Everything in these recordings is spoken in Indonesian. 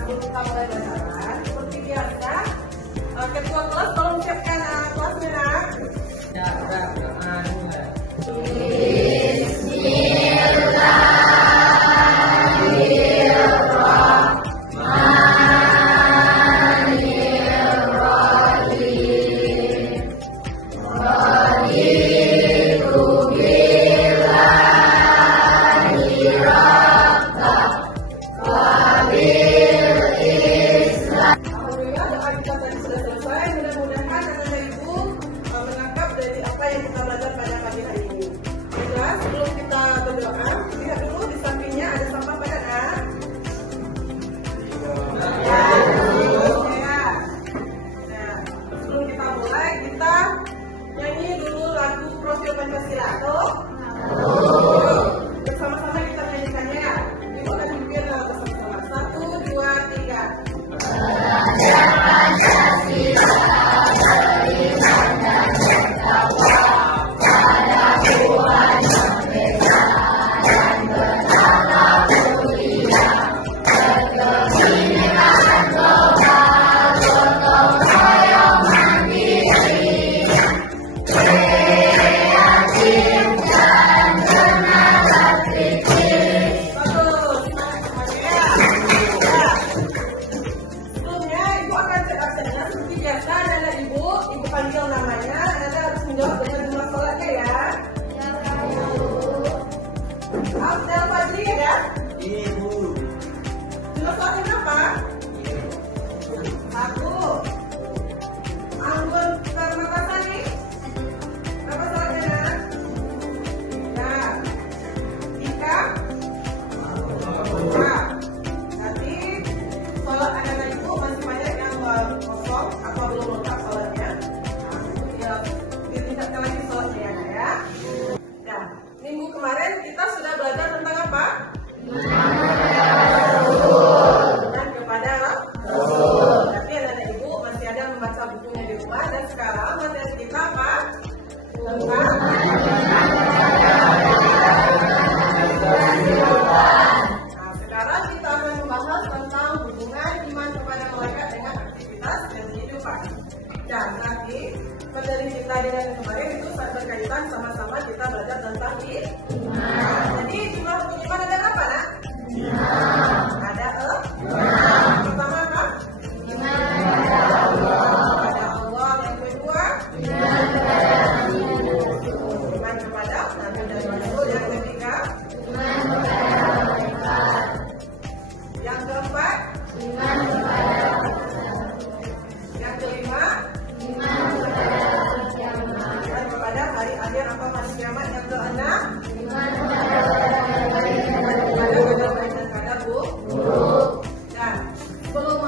sebelum kita mulai belajar, seperti biasa, ketua kelas tolong siapkan kelasnya nak. Ya, udah, mulai. Alhamdulillah doa kita tadi sudah selesai. Mudah-mudahan anak ibu menangkap dari apa yang kita belajar pada pagi hari ini. Jelas, sebelum kita berdoa, lihat dulu di sampingnya ada sampah pada nak. Ya. Nah, sebelum kita mulai, kita nyanyi dulu lagu Profil Pancasila tuh. Bersama-sama kita nyanyikannya ya. Ibu akan bikin bersama-sama. 1, 2, 3. Sebelumnya ibu akan cek absennya seperti biasa. Nada ibu panggil namanya, Nada harus menjawab dengan jumlah sholatnya ya. Abdel Fadli ya. Ibu. Jumlah sholatnya berapa? 1. Anggun Karmatasani. Berapa sholatnya nak? 3. Ika. 2. Nanti sholat anak ibu masih banyak yang kosong atau belum lengkap sholatnya. Ya, ditingkatkan lagi sholatnya ya nak ya. Nah, minggu kemarin kita sudah belajar tentang apa? Dan kepada Rasul. Tapi anak ibu masih ada membaca bukunya di rumah dan sekarang materi kita apa? Tentang Nah, sekarang kita akan membahas tentang hubungan iman kepada malaikat dengan aktivitas dan kehidupan. Dan nanti materi kita dengan yang kemarin itu berkaitan sama-sama kita belajar tentang iman. Jadi jumlah rukun iman ada berapa nak? Ada pertama apa? Kepada Allah. Yang kedua iman kepada Nabi dan Rasul. Yang ketiga yang keempat yang kelima iman kepada hari akhir atau hari kiamat. Yang keenam iman kepada kadar baik dan kadar buruk. Dan sebelum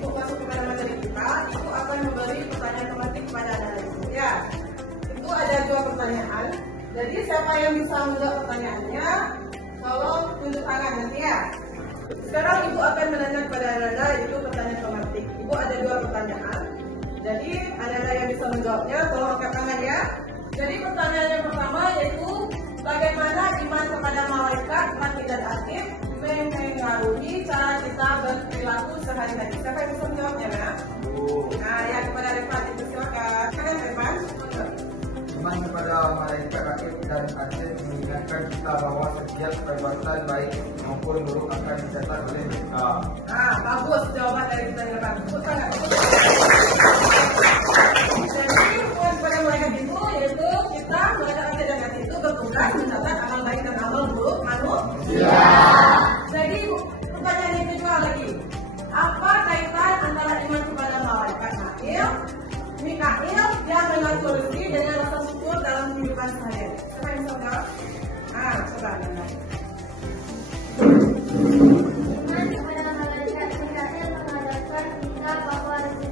ibu masuk kepada materi kita, ibu akan memberi pertanyaan tematik kepada anak ibu ya. Itu ada 2 pertanyaan. Jadi siapa yang bisa menjawab pertanyaannya, tolong tunjuk tangan nanti ya. Sekarang ibu akan menanya kepada Nada, yaitu pertanyaan tematik. Ibu ada 2 pertanyaan. Jadi Nada yang bisa menjawabnya, tolong angkat tangan ya. Jadi pertanyaan yang pertama yaitu bagaimana iman kepada malaikat mati dan akhir mempengaruhi cara kita berperilaku sehari-hari. Siapa yang bisa menjawabnya nak? Nah ya, kepada Revan itu silakan. Silakan Revan. Iman kepada malaikat akhir dan akhir mengingatkan kita bahwa setiap perbuatan baik maupun buruk akan dicatat oleh mereka. Bagus jawaban dari kita Revan. Tepuk tangan. Jadi hubungan kepada malaikat itu yaitu kita malaikat akhir dan akhir itu bertugas mencatat amal baik dan amal buruk manusia. Jadi pertanyaan yang kedua lagi, apa kaitan antara iman kepada malaikat Mikail yang mengatur rezeki dengan rasa syukur dalam kehidupan sehari-hari? Siapa yang bisa menjawab? Coba Nanda. Iman kepada malaikat Mikail mengharapkan kita bahwa rezeki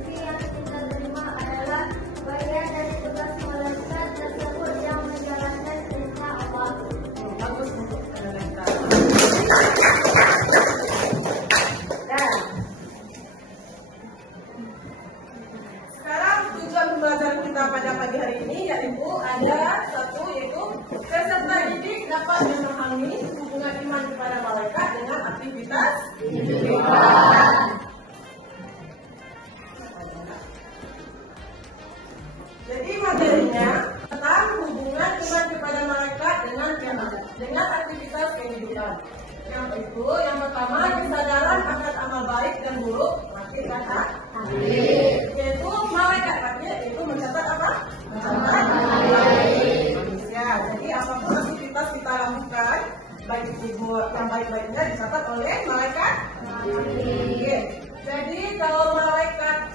Jadi kalau malaikat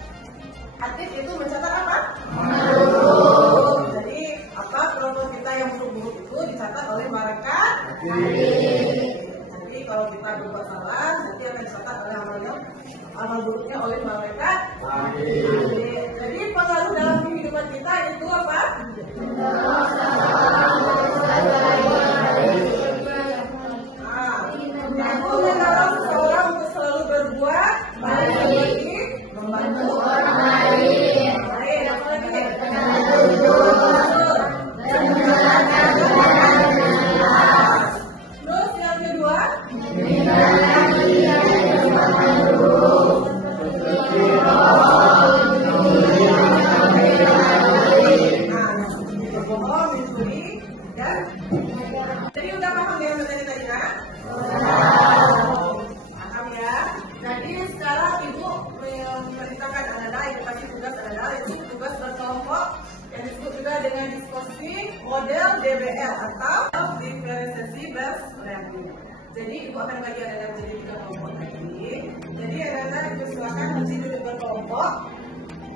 atid itu mencatat apa? Jadi apa kelompok kita yang buruk-buruk itu dicatat oleh malaikat atid. Jadi kalau kita berbuat salah nanti akan dicatat oleh amal buruknya oleh malaikat atid. Jadi pengaruh dalam kehidupan kita itu apa? Aku mendorong seseorang untuk selalu berbuat baik, membantu orang lain. Baik, apa lagi? Terus yang kedua? Berbohong, mencuri, dan jadi udah paham ya materi tadi ya? Paham ya? Jadi sekarang ibu memerintahkan Ananda, ibu kasih tugas Ananda, itu tugas berkelompok yang disebut juga dengan diskusi model DBL atau diferensiasi based learning. Jadi ibu akan bagi Ananda menjadi 3 kelompok lagi. Jadi Ananda dipersilakan mesti duduk berkelompok.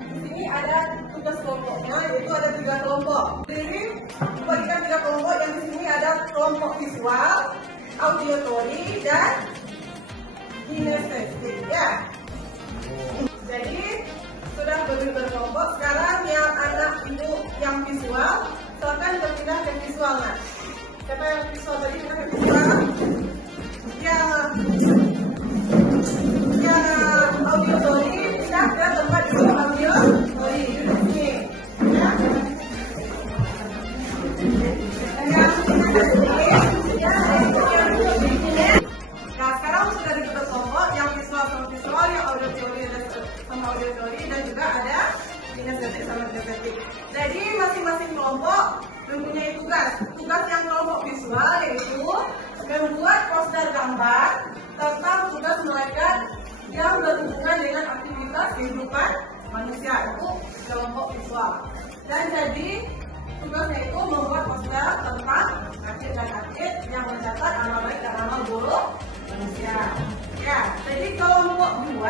Di sini ada tugas kelompoknya, yaitu ada 3 kelompok. Jadi dibagikan 3 kelompok yang di sini ada kelompok visual, auditory, dan kinestetik ya. Jadi sudah berkelompok. Sekarang yang anak ibu yang visual, silakan berpindah ke visualnya. Siapa yang visual tadi pindah ke visual? Yang auditory pindah ke tempat duduk auditory. Duduk sini. Ya. Nah sekarang sudah duduk kelompok yang visual sama visual, yang auditory sama auditory, dan juga ada kinestetik sama kinestetik. Jadi masing-masing kelompok mempunyai tugas. Tugas yang kelompok visual yaitu membuat poster gambar tentang tugas mereka yang berhubungan dengan aktivitas kehidupan manusia, itu kelompok visual. Dan jadi tugasnya itu membuat poster tentang atid dan atid yang mencatat amal baik dan amal buruk manusia. Ya, jadi kelompok 2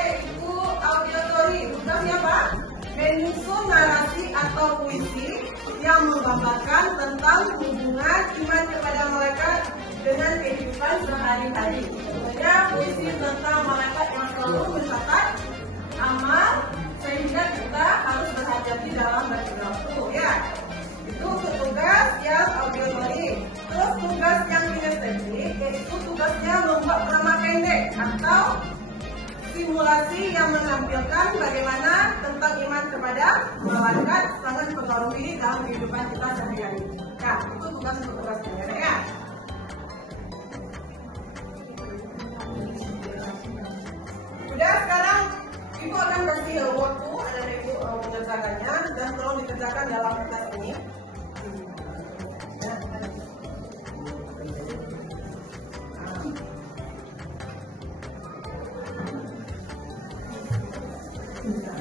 yaitu auditory. Tugasnya apa? Menyusun narasi atau puisi yang menggambarkan tentang hubungan iman kepada malaikat dengan kehidupan sehari-hari. Sebenarnya puisi tentang malaikat yang selalu mencatat amal sehingga kita harus berhati-hati dalam berperilaku ya. Itu untuk tugas yang auditory. Terus tugas yang kinestetik yaitu tugasnya membuat drama pendek atau simulasi yang menampilkan bagaimana tentang iman kepada malaikat sangat mempengaruhi dalam kehidupan kita sehari-hari. Nah, itu tugas untuk tugasnya ya. Udah, sekarang ibu akan kasih waktu, ada ibu mengerjakannya dan tolong dikerjakan dalam kelas ini.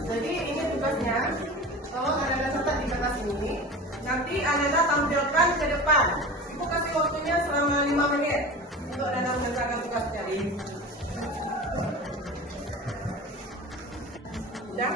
Jadi ini tugasnya, tolong Anda catat di kertas ini. Nanti Anda tampilkan ke depan. Ibu kasih waktunya selama 5 menit untuk Anda mengerjakan tugasnya. Ya?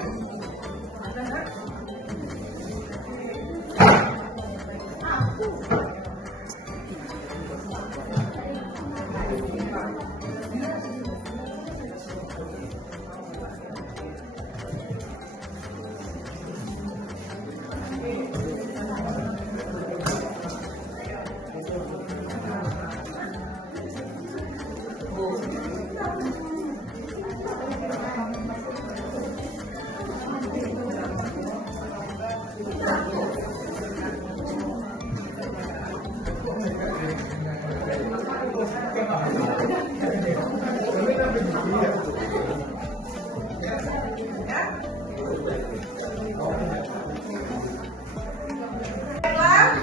Baiklah,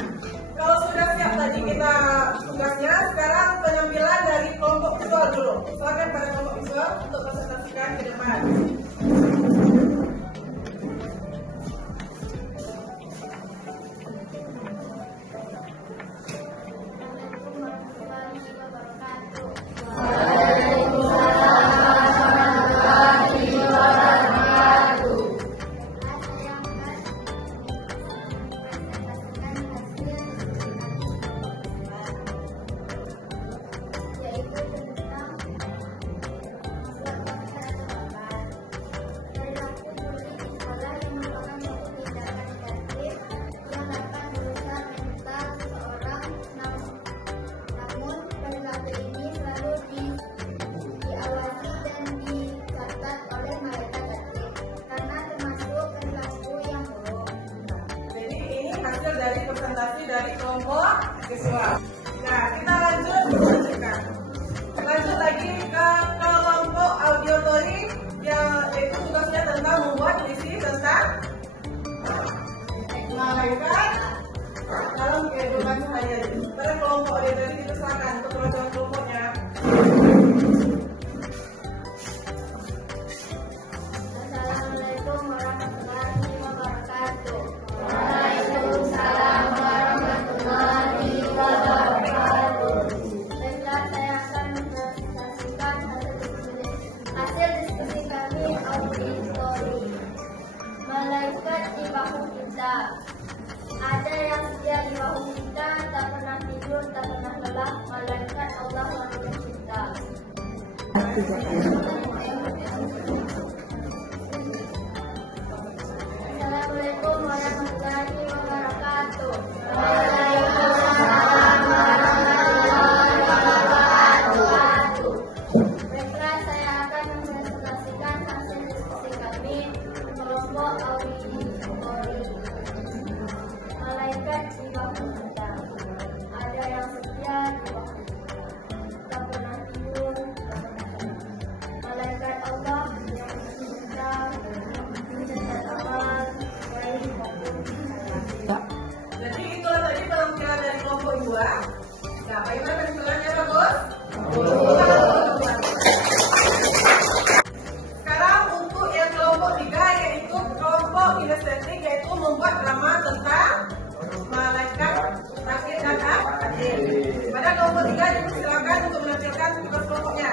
kalau sudah siap tadi kita tugasnya, sekarang penampilan dari kelompok visual dulu. Silakan pada kelompok visual untuk presentasikan ke depan. Assalamualaikum warahmatullahi wabarakatuh. visual. Nah, kita lanjutkan. Lanjut lagi ke kelompok auditory yang itu tugasnya tentang membuat puisi tentang malaikat dalam kehidupan sehari-hari. Pada kelompok auditory itu silakan untuk kelompok kelompoknya. Assalamualaikum warahmatullahi wabarakatuh. Waalaikumsalam warahmatullahi wabarakatuh. Baiklah, saya akan mempresentasikan hasil diskusi kami auditori. Malaikat di bahu kita. Ada yang setia di bahu kita, tak pernah tidur, tak pernah lelah. Malaikat Allah yang pencipta. Assalamualaikum warahmatullahi wabarakatuh. Waalaikumsalam warahmatullahi wabarakatuh. Baiklah, saya akan mempresentasikan hasil diskusi kami kelompok auditori. Malaikat di bahu kita. Ada yang setia di bahu kita, tak pernah tidur, tak pernah lelah. Malaikat Allah yang mencipta, mencatat amal baik maupun buruk. Jadi itulah tadi penampilan dari kelompok 2. Nah, bagaimana penampilannya, bagus? Sekarang untuk yang kelompok 3 yaitu kelompok kinestetik, yaitu membuat drama tentang malaikat takdir dan adil. Pada kelompok 3 dipersilakan untuk menampilkan tugas kelompoknya.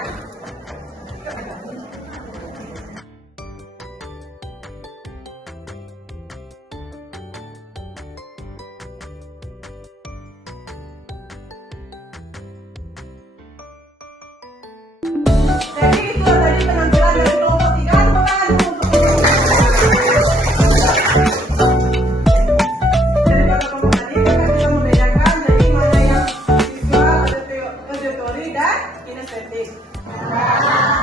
Jadi itu tadi penampilan dari kelompok 3. Tepuk tangan dulu untuk dari pada kelompok tadi kita bisa membedakan dari mana yang visual, auditory, dan kinestetik.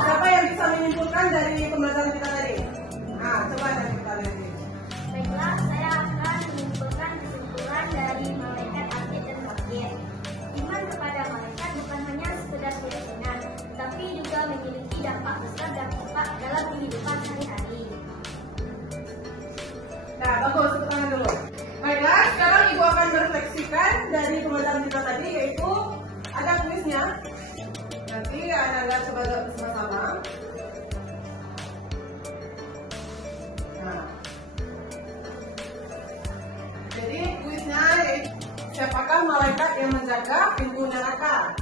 Siapa yang bisa menyimpulkan dari pembelajaran kita tadi? Nah, coba dari kita lihat. Baiklah, saya akan menyimpulkan kesimpulan dari malaikat aktif dan fakir. Iman kepada malaikat bukan hanya sekedar keyakinan, tapi juga memiliki dampak besar dan tepat dalam kehidupan sehari-hari. Nah, bagus, tepuk tangan dulu. Baiklah, sekarang Ibu akan merefleksikan dari pembelajaran kita tadi, yaitu ada kuisnya. Nanti Anda lihat coba bersama-sama. Nah, jadi kuisnya yaitu siapakah malaikat yang menjaga pintu neraka?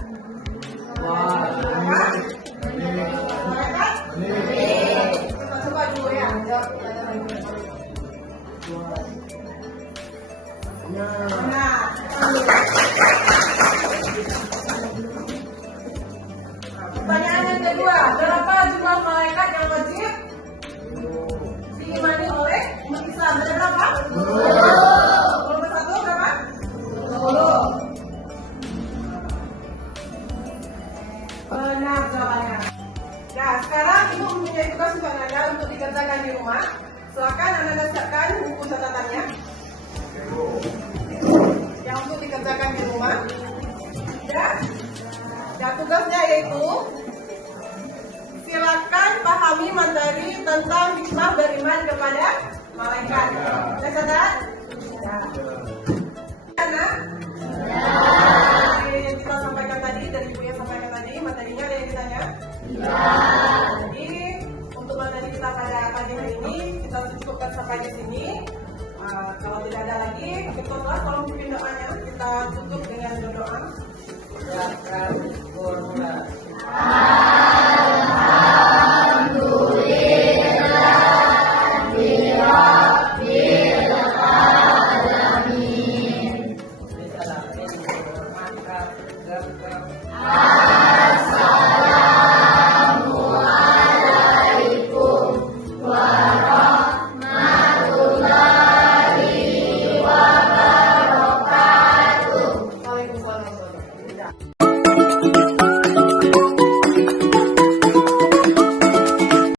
Malaikat? Kita coba dulu ya, jawab pertanyaan ini. Nah, pertanyaan yang kedua, berapa jumlah malaikat yang wajib diimani oleh umat Islam? Ada berapa? 21 berapa? 10. Benar jawabannya. Nah, sekarang Ibu mempunyai tugas untuk Anda untuk dikerjakan di rumah. Silakan Anda siapkan buku catatannya yang untuk dikerjakan di rumah. Dan tugasnya yaitu silakan pahami materi tentang hikmah beriman kepada malaikat. Saya catat? Ya. Karena materi yang kita sampaikan tadi, dari Ibu yang sampaikan tadi, materinya ada yang ditanya? Jadi untuk materi kita pada pagi hari ini kita cukupkan sampai di sini. Kalau tidak ada lagi, ketutuplah tolong pimpin doanya. Kita tutup dengan berdoa.